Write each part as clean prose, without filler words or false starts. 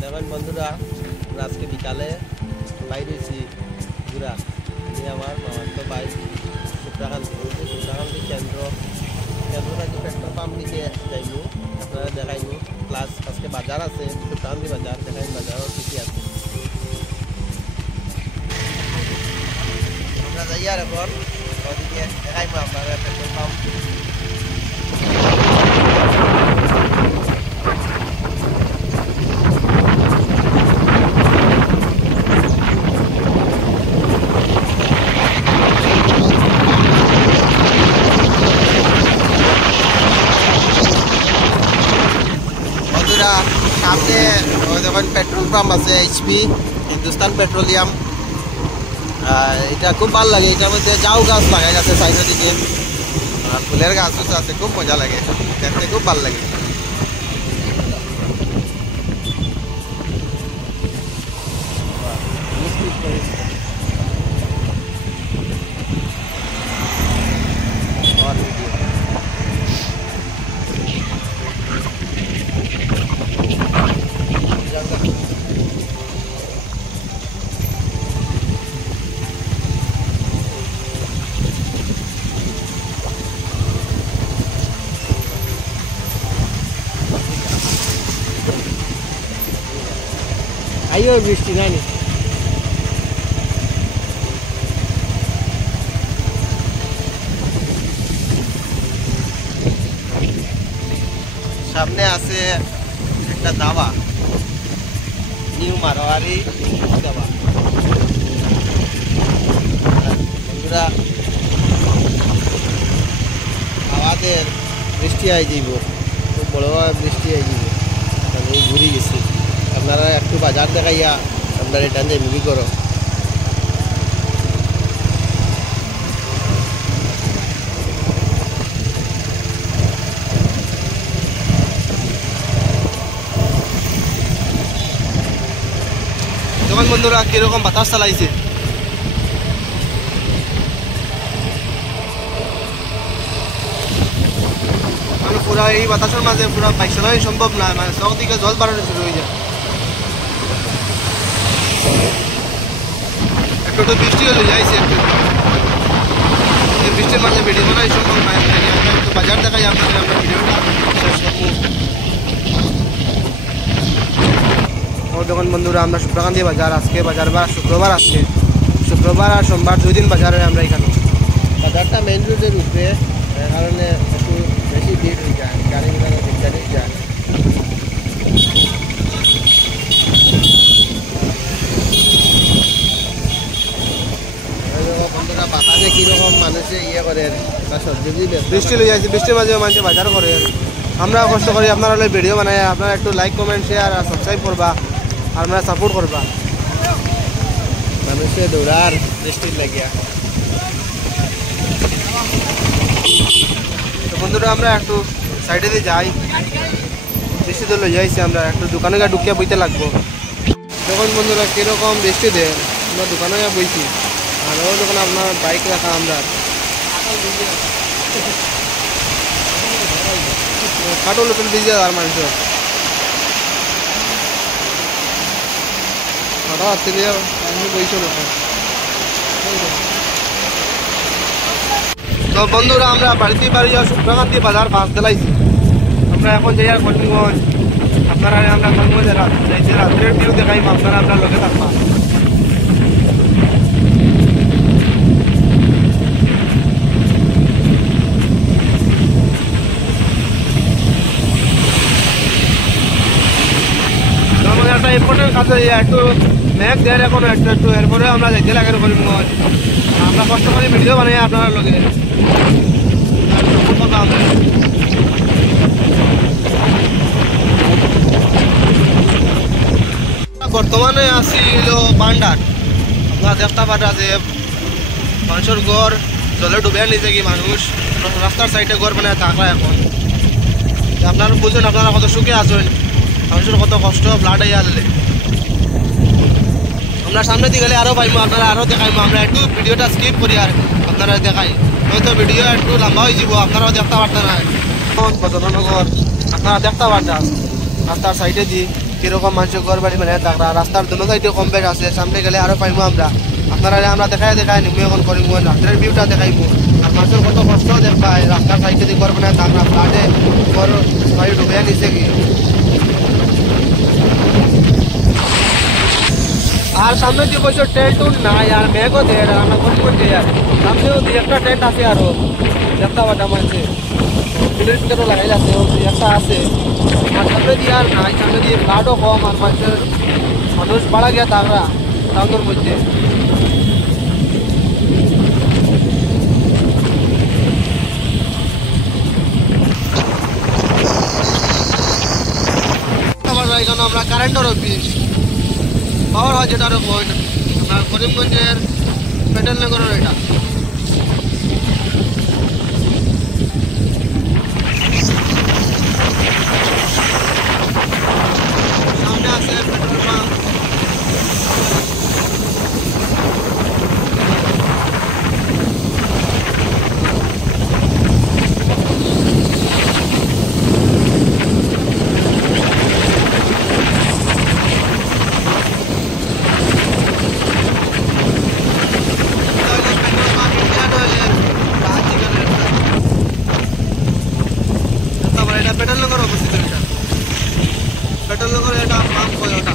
দেখেন বন্ধুরা, আমরা আজকে বিকালে বাইরে হয়েছি ঘুরা। আমার মামাতো ভাই সুপ্রাকান্তি কেন্দ্র নাকি পেট্রোল পাম্প দিকে যাইব, আপনারা দেখাইনি। প্লাস আজকে বাজার আছে, সুপ্রাকান্তি বাজার দেখাইন, বাজারও কী আছে আমরা যাই। আর এখন ওদিকে দেখাইবো আপনারা পেট্রোল পাম্প। সামনে যখন পেট্রোল পাম্প আছে এইচপি হিন্দুস্তান পেট্রোলিয়াম, এটা খুব ভালো লাগে। এটার মধ্যে যাও গাছ লাগাই আছে সাইডের দিকে, ফুলের গাছ আছে, খুব মজা লাগে, দেখতে খুব ভালো লাগে। আইও বৃষ্টি নানি সামনে আছে একটা দাবা, নিউ মারোয়ারি দাবা। বন্ধুরা, আমাদের বৃষ্টি আই যাইব, খুব বড়ভাবে বৃষ্টি আই যাইব। আমি ঘুরে গেছি, আপনারা একটু বাজার দেখাইয়া আপনারা এটা যে মুভি করো। তখন বন্ধুরা কিরকম বাতাস চালাইছে, মানে পুরা এই বাতাসের মাঝে পুরা বাইক চালানো সম্ভব না, মানে চোখ দিকে জল বাড়ানো শুরু হয়ে যায়। একটু বৃষ্টি হলে যাইছে, এই বৃষ্টির মাঝে ভিডিও বানাই সম্ভব না। একটু বাজার দেখাই আপনাদের, আমরা ভিডিওটা শেষ করবো। দেখুন বন্ধুরা, আমরা সুপ্রাকান্তি বাজার, আজকে বাজার বার শুক্রবার, আজকে শুক্রবার আর সোমবার 2 দিন বাজারে আমরা এখানে। বাজারটা মেইন রোডের উপরে, তার কারণে একটু বেশি ভিড় হয়ে যায়, গাড়ি ঘোড়া দিকদার হয়ে যায়। বন্ধুরা, বাতাসে কিরকম মানুষে ইয়ে করে, বৃষ্টি লই যাচ্ছে, বৃষ্টির মাঝে মানুষে বাজার করে। আমরা কষ্ট করি, আপনারা ভিডিও বানাই, আপনারা একটু লাইক কমেন্ট শেয়ার আর সাবস্ক্রাইব করবা, আর আমরা সাপোর্ট করবা। মানুষে দৌড়ার বৃষ্টির লাগিয়া। তো বন্ধুরা, আমরা একটু সাইডে দিয়ে যাই, বৃষ্টি তো লই যাইছি, আমরা একটু দোকানে গিয়ে ঢুকিয়া বইতে লাগবো। তখন বন্ধুরা কিরকম বৃষ্টি দেয়, আমরা দোকানে গিয়ে বইছি, আর ও যখন আপনার বাইক রাখা আমরা খাটো লোকের ভিজে আর মানুষের তো বন্ধুরা, আমরা বাড়িতে বাড়ি যাওয়া সুপ্রাকান্তি বাজার বাস চালাইছি। আমরা এখন যাই আর করিমগঞ্জ, আপনারা আমরা করিমগঞ্জে যাইছি, রাত্রের ভিউ দেখাইব, আপনারা আপনার লোকে থাকবা। একটা ইম্পর্টেন্ট কাজ, একটু মেঘ দেয় এখন একটু এরপরে আমরা যাইতে লাগে করিমগঞ্জ। আমরা কষ্ট করে ভিডিও বানাই আপনার লগে। বর্তমানে আসি হলো পান্ডার। আপনারা দেখতে পারা যে মানুষের ঘর জলে ডুবে নিচে, কি মানুষ রাস্তার সাইডে ঘর বানায় থাকা। এখন আপনারা বুঝুন, আপনারা কত সুখে আছেন, মানুষের কত কষ্ট, ব্লাড আইয়া দিলে। আমরা সামনে দিয়ে গেলে আরও পাইবো, আপনারা আরও দেখাইবো। আমরা একটু ভিডিওটা স্কিপ করি আর আপনারা দেখাই, হয়তো ভিডিও একটু লম্বা হয়ে যাব, আপনারাও দেখতে পারতেন না। বদনগর আপনারা দেখতে পারতেন, রাস্তার সাইডে দি কিরকম মানুষের ঘর বাড়ি মানে থাকরা রাস্তার দুনো সাইডে কম বেশ আছে সামনে গেলে আরো পাইবো আপনারা আমরা দেখাই নিবো এখন করিব রাস্তার ভিউটা দেখাইবো আর মানুষের কত কষ্ট দেখবা রাস্তার সাইডে দিয়ে ঘর বানায় থাকরা ফ্লাটে ঘর বাড়ি ডুবে নিচে গিয়ে আর সামনে যে বছর টেন্ট নাই আর মেঘও দেয় আমরা করি করতে আর সামনেও দুই একটা টেন্ট আছে আরো দেখতে পাটা মানছে ফুলের ভিতরেও লাগাই আছে দুই একটা আছে আর সামনে দিয়ে আর নাই সামনে দিয়ে ফ্লাটও কম আর মানুষ বাড়া গিয়া থাকরা টাউনের মধ্যে এখানে আমরা কারেন্টের অফিস পাওয়ার হয় যেটার পয়েন্ট আপনার করিমগঞ্জের পেট্রোল নগরের এটা সামনে আছে পেট্রোল পাম্প পেট্রোল নগর অবস্থিত এটা পেট্রোল নগর এটা পাম্প হয় ওটা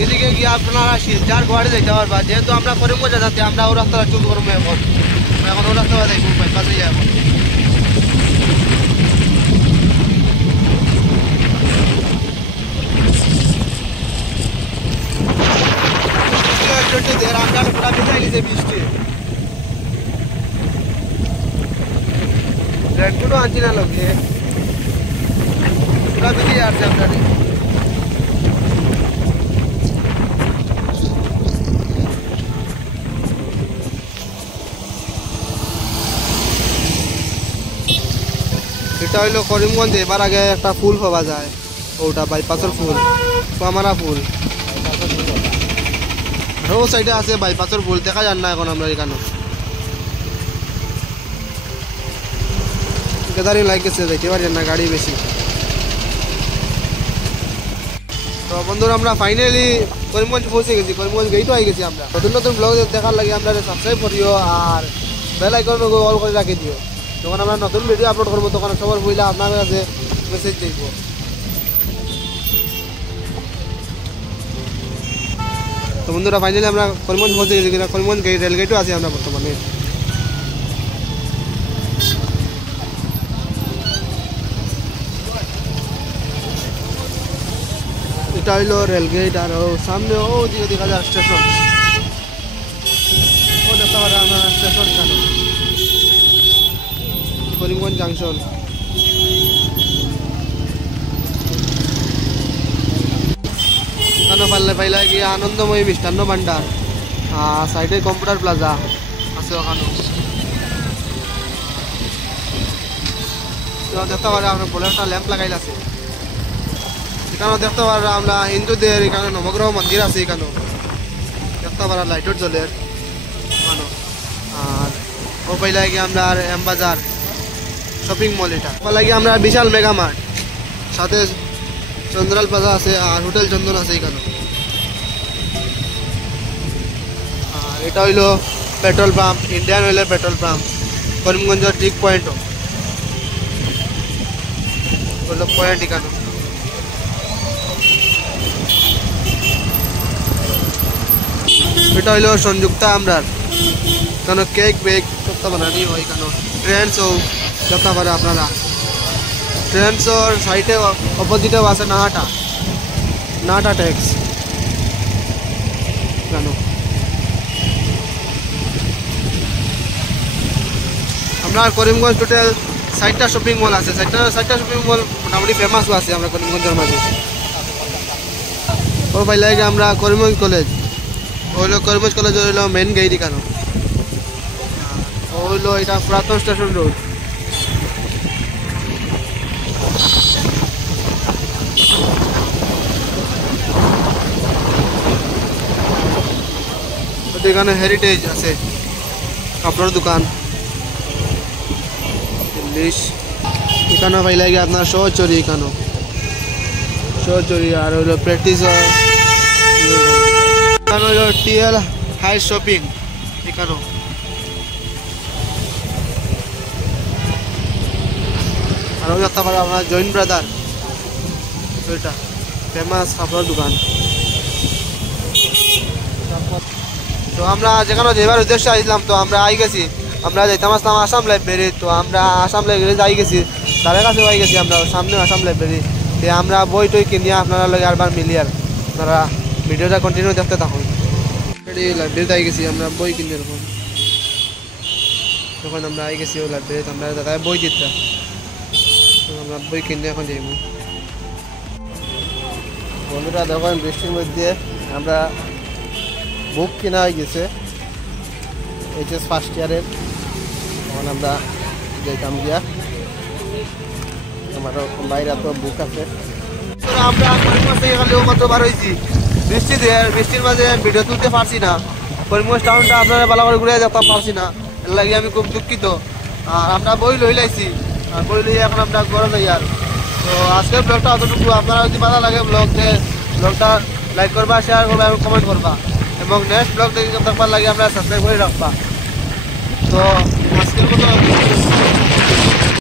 এদিকে গিয়ে আপনারা শিলচার গুয়াহাটি যেতে পারবা যেহেতু আমরা করিমগঞ্জ যাতে আমরা ও রাস্তাটা চুজ করবো এখন ও রাস্তা দেখবো বাইপাসে যাই এখন আমরা পুরা বেঁচে গেছে বৃষ্টি রেডকুটও আনছি না লোকে পুরা বেঁচে আসছে আপনার এটা হইলো করিমগঞ্জে এবার আগে একটা ফুল পাওয়া যায় ওটা বাইপাসের ফুল পামারা ফুল আর ও সাইডে আছে বাইপাসের ফুল দেখা যান না এখন আমরা এখানে কেদারি লাগছে দেখতে পারেন না গাড়ি বেশি তো বন্ধুরা আমরা ফাইনালি করিমগঞ্জ পৌঁছে গেছি করিমগঞ্জ গেইটো আই গেছি আমরা নতুন নতুন ব্লগ দেখার লাগে আমরা সাবস্ক্রাইব করিও আর বেল আইকন অল করে রাখি দিও যখন আমরা নতুন ভিডিও আপলোড করবো তখন সবার বইলে আপনার কাছে মেসেজ দেখব তো বন্ধুরা ফাইনালি আমরা করিমগঞ্জ পৌঁছে গেছি কিনা করিমগঞ্জ রেলগেটও আছি আমরা বর্তমানে এটা হইলো রেলগেট আর সামনে ও দিকে দেখা যায় স্টেশন ও দেখতে পারে আমরা স্টেশন কেন করিমগঞ্জ জাংশন এখানে পাইলে গিয়ে আনন্দময়ী মিষ্টান্ন ভান্ডার আর সাইডে কম্পিউটার প্লাজা আছে ওখানে দেখতে পারে আপনার বলে একটা ল্যাম্প লাগাইল আছে এখানে দেখতে পারা আমরা হিন্দুদের এখানে নবগ্রহ মন্দির আছে এখানে দেখতে পারা লাইটের জলের এখানে আর ও পাইলে গিয়ে আমরা এম বাজার শপিং মল এটা লাগে আমরা বিশাল মেগা মার্ট সাথে চন্দ্রাল প্লাজা আছে আর হোটেল চন্দন আছে এখানে আর এটা হইলো পেট্রোল পাম্প ইন্ডিয়ান অয়েলের পেট্রোল পাম্প করিমগঞ্জের ঠিক পয়েন্ট হইলো পয়েন্ট এখানে এটা হইলো সংযুক্তা আমরা কেন কেক বেক সব বানানি হয় কেন ট্রেন্ডসও দেখতে পারে আপনারা ট্রেন্ডসর সাইডে অপোজিটেও আছে নাহাটা ট্যাক্স কেন আপনার করিমগঞ্জ টোটাল 60টা শপিং মল আছে, 60টা শপিং মল মোটামুটি ফেমাসও আছে আমরা করিমগঞ্জের মাঝে। ও ভাই লাগে আমরা করিমগঞ্জ কলেজ, হইলো করিমগঞ্জ কলেজ হইলো মেন গেইট এখানে, হইলো এটা পুরাতন স্টেশন রোড। এখানে হেরিটেজ আছে কাপড়ের দোকান, ইংলিশ এখানেও ভাই লাগে আপনার সহচরি, এখানেও সহচরি আর হইলো প্র্যাকটিস এখানে হইলো টিএল হাই শপিং, এখানেও আর ওই একটা পারে আপনার জৈন ব্রাদার, ওইটা ফেমাস কাপড়ের দোকান। তো আমরা যেখানে যেবার উদ্দেশ্যে আসলাম, তো আমরা আই গেছি, আমরা যাইতাম আসলাম আসাম লাইব্রেরি, তো আমরা আসাম লাইব্রেরি যাই গেছি, তাদের কাছে পাই গেছি আমরা সামনে আসাম লাইব্রেরি। তো আমরা বই টই কিনিয়া আপনারা লগে আরবার মিলিয়ার আপনারা ভিডিওটা কন্টিনিউ দেখতে থাকুন। লাইব্রেরিতে আই গেছি আমরা বই কিনে এরকম, তখন আমরা আই গেছি ওই লাইব্রেরিতে, আমরা দাদা বই দিতে, তো আমরা বই কিনে এখন যাইব। বন্ধুরা দেখেন বৃষ্টির মধ্যে আমরা বুক কেনা হয়ে গেছে এইচএস ফার্স্ট ইয়ারের, তখন আমরা যাইতাম গিয়া, আমার বাইরে তো বুক আছে। আমরা করিমগঞ্জ থেকে খালিও মাত্র বার হয়েছি, বৃষ্টির মাঝে ভিডিও তুলতে পারছি না, করিমগঞ্জ টাউনটা আপনারা ভালো করে ঘুরে যেতে পারছি না, এর লাগে আমি খুব দুঃখিত। আর আমরা বই লই লাইছি, আর বই লইয়া এখন আমরা ঘরে যাই। আর তো আজকের ব্লগটা অতটুকু, আপনারা যদি ভালো লাগে ব্লগটা লাইক করবা, শেয়ার করবা এবং কমেন্ট করবা, এবং নেক্সট ব্লগ দেখবার লাগে আমরা সাবস্ক্রাইব করে রাখবা। তো আজকের মতো